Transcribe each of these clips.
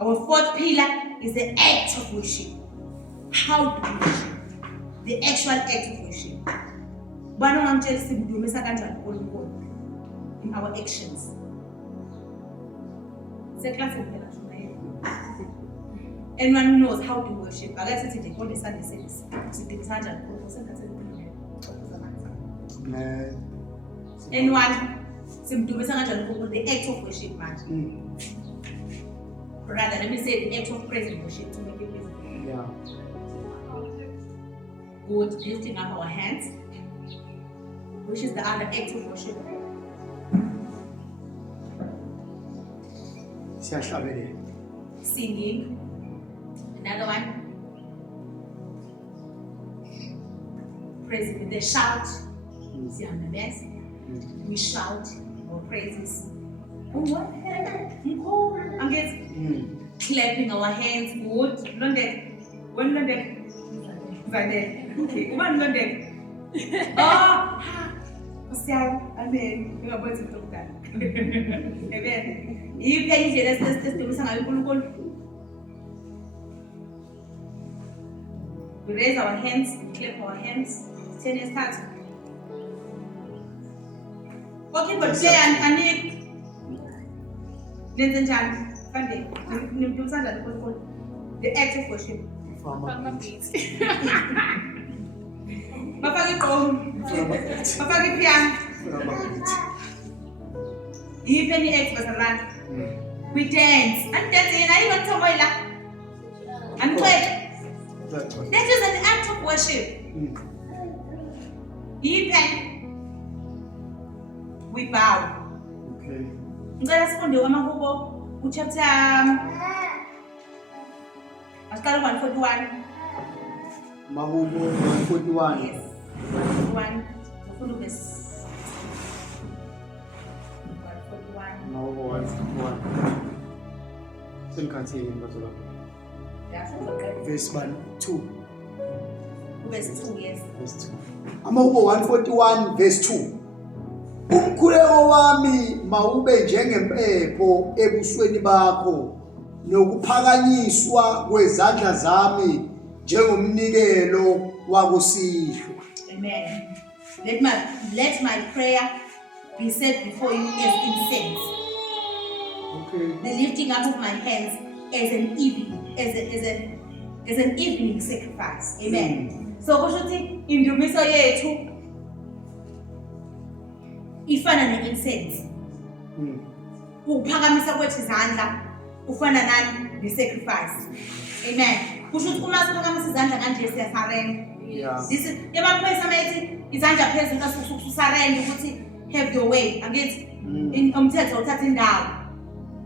Our fourth pillar is the act of worship. How do we worship? The actual act of worship. In our actions. Anyone who knows how to worship, I guess it's the Sunday service. Anyone the act of worship, man. Rather, let me say the act of praise and worship to make it easy. Yeah. Good, lifting up our hands, which is the other act of worship. Singing. Another one. Praising with the shout. See, I'm the best. We shout our praises. I'm clapping our hands. Good. London. One London. Okay. One London. Oh. Amen. You are going to talk that. Amen. You can we raise our hands, we clap our hands. 10 years start. Okay, but play and ladies and gentlemen, Sunday. The act of worship. Mafaki piano. Even the act was around. We dance. And dancing, I even told my lap. And play. That is an act of worship. Even we bow. Okay. Chapter 141. Mahubo 141. Yes. 141. Mahubo 141. Still can't see him, but verse 1, 2. Verse 2, yes. Verse 2. Mahubo 141, verse 2. Umkhuleko wami mawube njengempepho ebusweni bakho nokuphakanyiswa kwezandla zami njengomnikelo wakusihlwa. Amen. Let my prayer be set before you as incense. Okay. The lifting up of my hands as an evening sacrifice. Amen. So kusho ukuthi indumiso yethu ifana ne-incense. Ukuphakamisa kwethu izandla ufana nani ne-sacrifice. Amen. Kusho ukuthi uma siphakamisa izandla kanje siyasarenda. Yeah. This is yemaphesa methi izandla phezulu ususarenda ukuthi have your way. Angithi in umthetho uthatha indawo.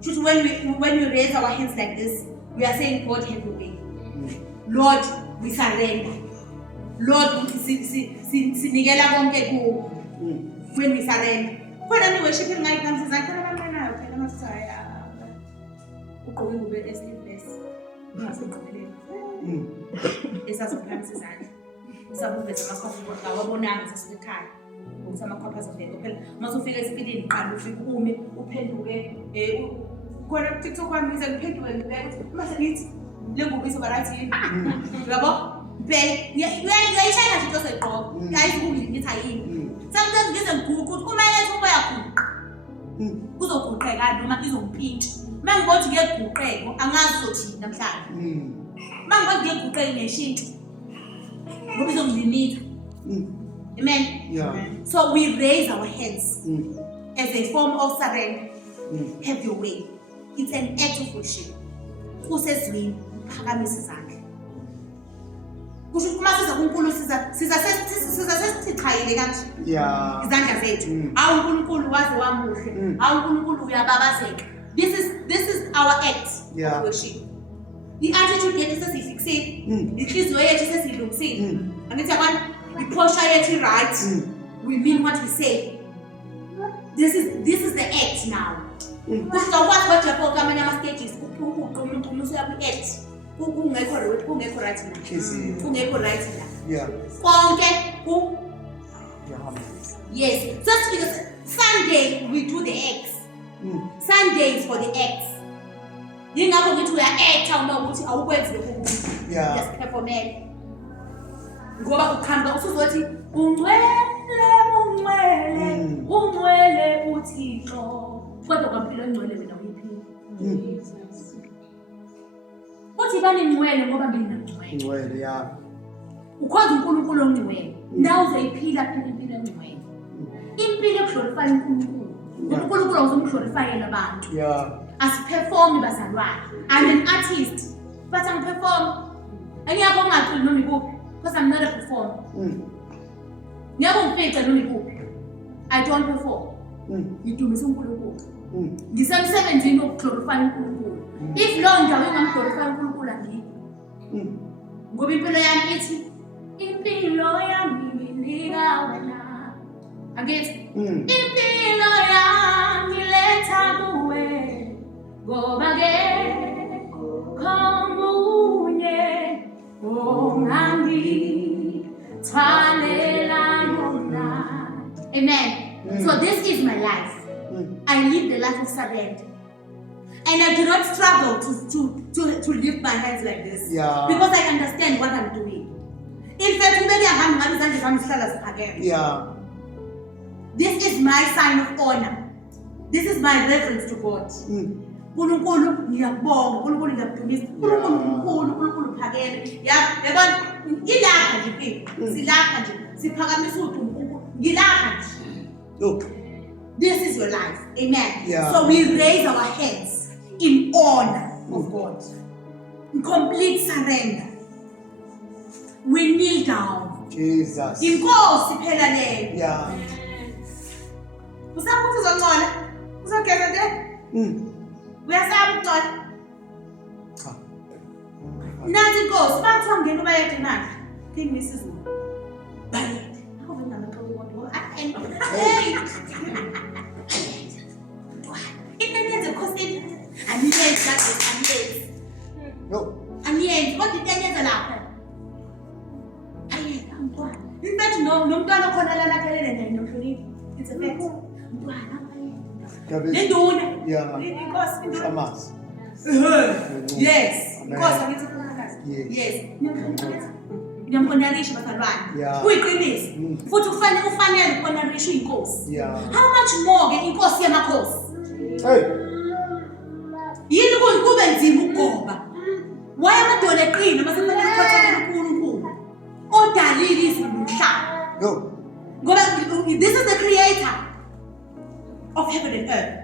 Kusho ukuthi when we raise our hands like this, we are saying God have your way. Lord, we surrender. Lord, sinikela konke kuwe. When we surrender. Khona ni worship ngayiphansi zakhe abantwana phela masaya. Ugqoke ngube sleepless. Ungaseqheleni. Esasiphansi izandla. Sabuveza amakhopha awabonanga sasikhaya. Ukuthi amakhopha azovela phela. Masufika esipilini qala ufike ume uphenduke khona TikTok wami ize ngiphenduke ngibeke mase ngithi lengubiso barathi yabo bhe uyayishaya nje into seqoqa ayizukungile ngithi ayini sometimes ngize ngiguqa ukuthi uma yethu bayaguqa kuzoguqeka noma izongiphintsha mangibothi ngeguqeko angazi sothi namhlanje mangibothi ngeguqeke neshintsho ngoba izongilimita. Amen. Yeah. So we raise our hands as a form of surrender. Have your way. It's an act of worship. Kusezwini phakamisa izandla. Kusho kuma siza kuNkulunkulu siza sesichayile kanje. Yeah. Izandla zethu. Awu uNkulunkulu wazi wamuhle. Awu uNkulunkulu uyababazeka. This is our act of worship. The attitude yethu sesifixile. Inhliziyo yethu sesilungisile. Angithi abantu iposture yethu right. We mean what we say. This is the act now. Kusizokwazi kodwa konke amanye ama-stages uqumisa ku-act kungekho right na. Kungekho right na. Yeah. Konke ku yes. Just because Sunday we do the acts. Sunday is for the acts. Yingakho ngithi uya-acta uma ukuthi awukwenzi lokho ukuthi. Yeah. Uyasiphefomela. Ngoba ukhamba usuzothi ungcwele uThixo. Kodwa kwampilo engcwele wena uyiphila. Uthi bani ngcwele ngoba mina ngcwele. Ngcwele ya. Ukwazi uNkulunkulu ongcwele. Nawe uzoyiphila phela impilo engcwele. Impilo eglorify uNkulunkulu. uNkulunkulu awuzomglorifyela abantu. Yeah. Asiperform bazalwane. I'm an artist, but I'm perform. Angiyakho ngaculi noma ikuphi because I'm not a performer. Ngiyabo ngifica noma ikuphi. I don't perform. Ngidumisa uNkulunkulu. Ngisemsebenzini wokuglorify uNkulunkulu. If lo ndawo engamglorify uNkulunkulu angikho. Ngoba impilo yami ithi impilo yami nginika wena. Angithi impilo yami letha kuwe ngoba ke komunye ongangithalela yona. Amen. So this is my life. I live the life of surrender. And I do not struggle to lift my hands like this. Yeah. Because I understand what I'm doing. In fact, Yeah. this is my sign of honor. This is my reverence to God. uNkulunkulu ngiyabonga, uNkulunkulu ngiyabudumisa, uNkulunkulu phakele. Yabona ilapha nje phela. Silapha nje siphakamisa udumo uNkulunkulu. Ngilapha nje. Look. This is your life. Amen. Yeah. So we raise our hands in honor of God. In complete surrender. We kneel down. Jesus. Inkosi phela leyo. Yeah. Usapho uzongcola. Uzogeza nje. Uyasaba ukucola. Cha. Nathi inkosi bathiwa ngene ubayede imali. King misizulu. Bayede. Akho ngamaxolo kodwa. Hey. Inenze khosi. Aniyenza aniyenza. No. Aniyenza kodwa intenyenza lapha. Ayeka mntwana. Impethu nomntwana khona la lakhelele naye nomhloniphi. It's a fact. Mntwana Lenduna. Yeah. Inkosi induna. Shamas. Yes. Amen. Inkosi angithi khona. Yes. Yes. Ngiyamhonorisha bazalwane. Yeah. Kuyiqiniso. Futhi ufanele ukuhonorisha inkosi. Yeah. How much more ke inkosi yamakhosi? Hey. Yini kube nzima ukugoba? Wayemadolo eqina masefanele ukukhothela uNkulunkulu. Odalile izulu nomhlaba. No. Ngoba this is the creator of heaven and earth.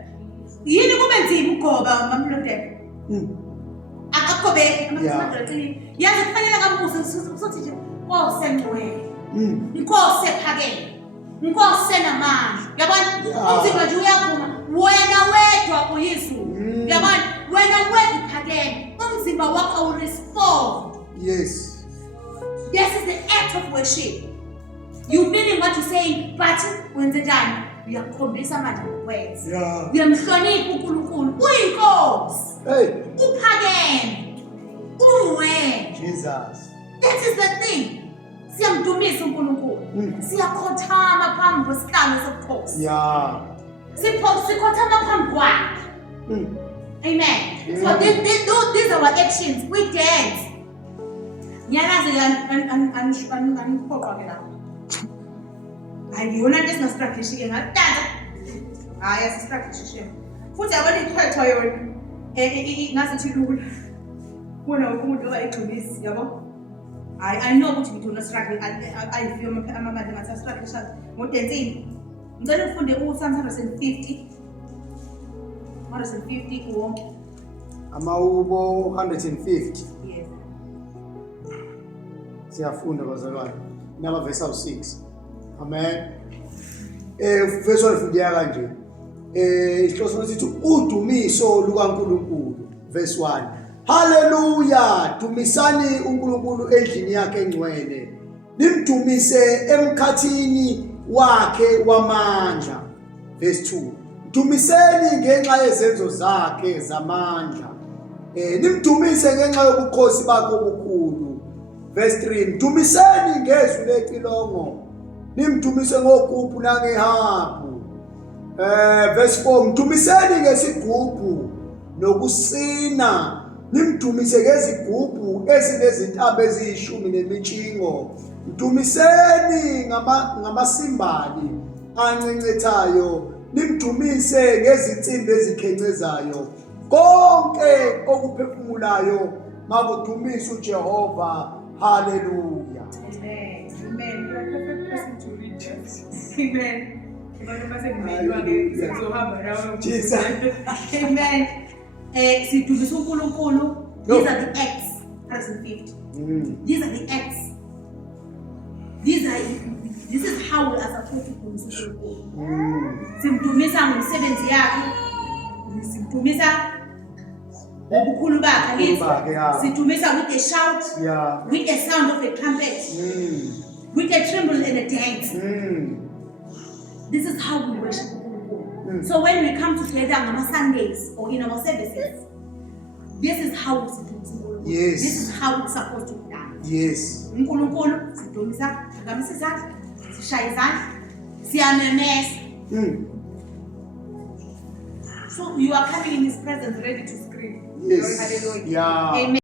Yini kube nzima ukugoba mamlondela? Akakobeki amamadolo eqina. Yazi kufanele ngamuze usothi nje Nkosi engcwele. Inkosi ephakeme. Inkosi enamandla. Yabona umzimba nje uyavuma. Wena wedwa uyizulu. Yabona wena wedwa uphakeme. Umzimba wakho awurespond. Yes. This is the act of worship. You meaning what you're saying, but wenze njani? Uyakhombisa amandla ngokwenza. Yeah. Uyamhlonipha uNkulunkulu. Uyinkosi. Hey. Uphakeme. Ungcwele. Jesus. That is the thing. Siyamdumisa uNkulunkulu. Siyakhothama phambi kwesihlalo sobukhosi. Yeah. Sikhothama phambi kwakhe. Amen. So these are our actions. We dance. Ngiyanazi aniphoqa ke lapho. Ayiyona into esinastrategy ke ngadanza. Hayi asistrategy. Futhi yabona ikhwetho yona. Ngathi lula. Wona umuntu oba egxilisi yabo. I know ukuthi ngidona struggle. I feel amabandla ngathi struggle shaka. Ngo-13 ngicela ufunde u-Psalm 150. 150 wonke. Amawubo 150. Yes. Siyafunda bazalwane. Naba verse 6. Amen. Verse 1 fundiya kanje. Isihloko sithi udumiso lukaNkulunkulu. Verse 1. Hallelujah! Dumisani uNkulunkulu endlini yakhe engcwele. Nimdumise emkhathini wakhe wamandla. Verse 2. Dumiseni ngenxa yezenzo zakhe zamandla. Nimdumise ngenxa yobukhosi bakhe obukhulu. Verse 3. Dumiseni ngezwi lecilongo. Nimdumise ngogubhu nangehabhu. Verse 4. Dumiseni ngesigubhu nokusina, nimdumise ngezigubhu ezinezintambo eziyishumi nemitshingo. Mdumiseni ngamasimbali ancencethayo, nimdumise ngezinsimbi ezikhencezayo. Konke okuphefumulayo makudumisa uJehova. Hallelujah. Amen. Amen. You are a perfect person to read this. Amen. Hallelujah. Jesus. Amen. Sidumisa uNkulunkulu. These are the acts, present 50. These are the acts. This is how we are supposed to dumisa uNkulunkulu. Simdumisa ngomsebenzi yakhe. Simdumisa ngobukhulu bakhe. Sidumisa with a shout, with a sound of a trumpet, with a tremble and a dance. This is how we worship God. So when we come together on our Sundays or in our services, this is how we do it. Yes. This is how it's supposed to be done. Yes. uNkulunkulu sidumisa, sigamisa izandla, sishaya izandla, siyamemeza. So you are coming in His presence ready to scream. Yes. Hallelujah. Yeah. Amen.